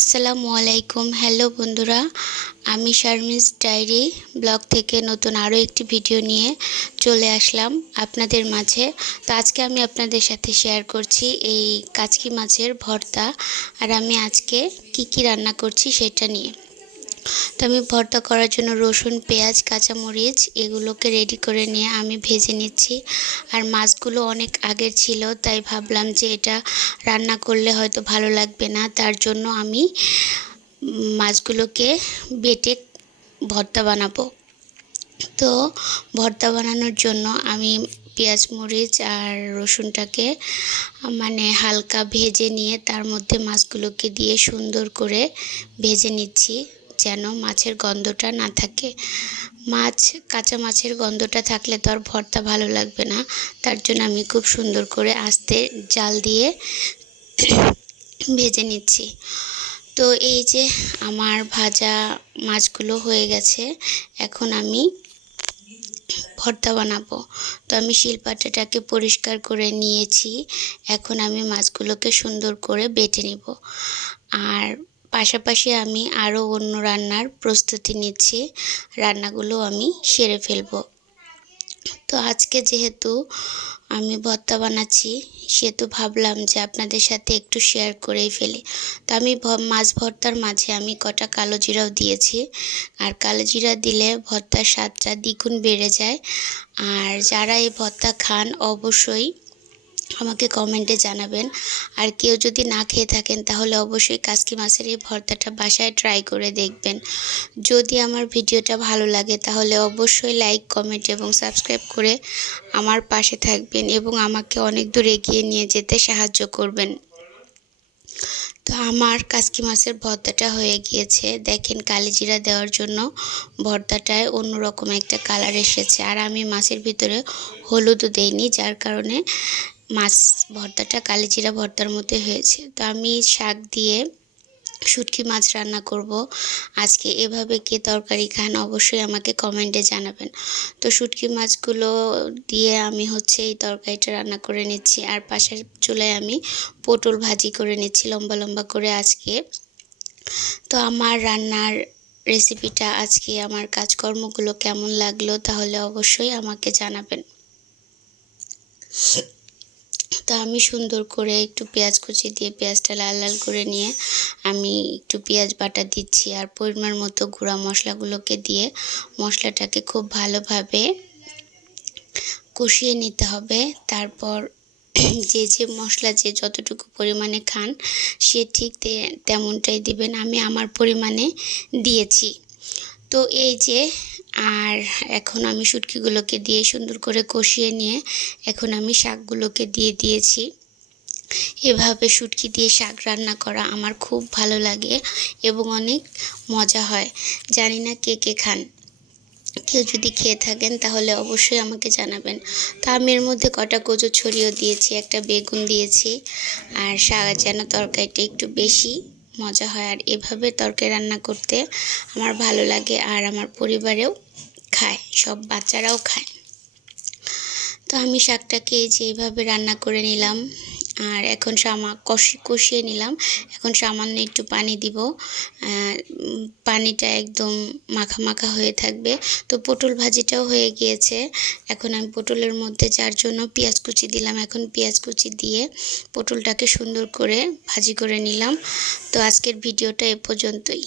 আসসালামু আলাইকুম। হ্যালো বন্ধুরা, আমি শারমিনস ডায়েরি ব্লগ থেকে নতুন আরও একটি ভিডিও নিয়ে চলে আসলাম আপনাদের মাঝে। তো আজকে আমি আপনাদের সাথে শেয়ার করছি এই কাচকি মাছের ভর্তা, আর আমি আজকে কি রান্না করছি সেটা নিয়ে। তো আমি ভর্তা করার জন্য রসুন, পেঁয়াজ, কাঁচামরিচ এগুলোকে রেডি করে নিয়ে আমি ভেজে নিচ্ছি। আর মাছগুলো অনেক আগের ছিল, তাই ভাবলাম যে এটা রান্না করলে হয়তো ভালো লাগবে না, তার জন্য আমি মাছগুলোকে বেটে ভর্তা বানাবো। তো ভর্তা বানানোর জন্য আমি পেঁয়াজ, মরিচ আর রসুনটাকে হালকা ভেজে নিয়ে তার মধ্যে মাছগুলোকে দিয়ে সুন্দর করে ভেজে নিচ্ছি, যেন মাছের গন্ধটা না থাকে। কাঁচা মাছের গন্ধটা থাকলে তো আর ভর্তা ভালো লাগবে না, তার জন্য আমি খুব সুন্দর করে আস্তে জাল দিয়ে ভেজে নিচ্ছি। তো এই যে আমার ভাজা মাছগুলো হয়ে গেছে, এখন আমি ভর্তা বানাবো। তো আমি শিলপাটাটাকে পরিষ্কার করে নিয়েছি, এখন আমি মাছগুলোকে সুন্দর করে বেটে নিব। আর পাশাপাশি আমি আরও অন্য রান্নার প্রস্তুতি নিচ্ছি, রান্নাগুলো আমি সেরে ফেলবো। তো আজকে যেহেতু আমি ভর্তা বানাচ্ছি, সেহেতু ভাবলাম যে আপনাদের সাথে একটু শেয়ার করেই ফেলি। তো আমি মাছ ভর্তার মাঝে আমি কটা কালো জিরাও দিয়েছি, আর কালো জিরা দিলে ভর্তার স্বাদটা দ্বিগুণ বেড়ে যায়। আর যারা এই ভর্তা খান অবশ্যই আমাকে কমেন্টে জানাবেন। আর কেউ যদি না খেয়ে থাকেন তাহলে অবশ্যই কাচকি মাছের এই ভর্তাটা বাসায় ট্রাই করে দেখবেন। যদি আমার ভিডিওটা ভালো লাগে তাহলে অবশ্যই লাইক, কমেন্ট এবং সাবস্ক্রাইব করে আমার পাশে থাকবেন এবং আমাকে অনেক দূর এগিয়ে নিয়ে যেতে সাহায্য করবেন। তো আমার কাচকি মাছের ভর্তাটা হয়ে গিয়েছে, দেখেন কালিজিরা দেওয়ার জন্য ভর্তাটায় অন্যরকম একটা কালার এসেছে। আর আমি মাছের ভিতরে হলুদও দেইনি, যার কারণে মাছ ভর্তাটা কালিজিরা ভর্তার মধ্যে হয়েছে। তো আমি শাক দিয়ে শুটকি মাছ রান্না করব আজকে। এভাবে কে তরকারি খান অবশ্যই আমাকে কমেন্টে জানাবেন। তো শুটকি মাছগুলো দিয়ে আমি এই তরকারিটা রান্না করে নিচ্ছি। আর পাশের চুলায় আমি পটল ভাজি করে নিচ্ছি লম্বা লম্বা করে আজকে। তো আমার রান্নার রেসিপিটা আজকে, আমার কাজকর্মগুলো কেমন লাগলো তাহলে অবশ্যই আমাকে জানাবেন। তো আমি সুন্দর করে একটু পেঁয়াজ কুচি দিয়ে পেঁয়াজটা লাল লাল করে নিয়ে আমি একটু পেঁয়াজ বাটা দিচ্ছি, আর পরিমাণ মতো গুঁড়া মশলাগুলোকে দিয়ে মশলাটাকে খুব ভালোভাবে কষিয়ে নিতে হবে। তারপর যে মশলা যে যতটুকু পরিমাণে খান সে ঠিক তেমনটাই দিবেন, আমি আমার পরিমাণে দিয়েছি। তো এই যে, আর এখন আমি শুটকিগুলোকে দিয়ে সুন্দর করে কষিয়ে নিয়ে এখন আমি শাকগুলোকে দিয়ে দিয়েছি। এভাবে শুটকি দিয়ে শাক রান্না করা আমার খুব ভালো লাগে এবং অনেক মজা হয়। জানি না কে কে খান, কেউ যদি খেয়ে থাকেন তাহলে অবশ্যই আমাকে জানাবেন। তো আমি এর মধ্যে কটা কচু ছড়িয়েও দিয়েছি, একটা বেগুন দিয়েছি, আর শাক যেন তরকারিটা একটু বেশি মজা হয়। আর এভাবে তরকারি রান্না করতে আমার ভালো লাগে, আর আমার পরিবারেও খায়, সব বাচ্চারাও খায়। তো আমি শাকটাকে এইভাবে রান্না করে নিলাম, আর এখন কষিয়ে নিলাম। এখন সামান্য একটু পানি দিব, পানিটা একদম মাখা মাখা হয়ে থাকবে। তো পটল ভাজিটাও হয়ে গিয়েছে, এখন আমি পটলের মধ্যে যার জন্য পেঁয়াজ কুচি দিলাম। এখন পেঁয়াজ কুচি দিয়ে পটলটাকে সুন্দর করে ভাজি করে নিলাম। তো আজকের ভিডিওটা এ পর্যন্তই।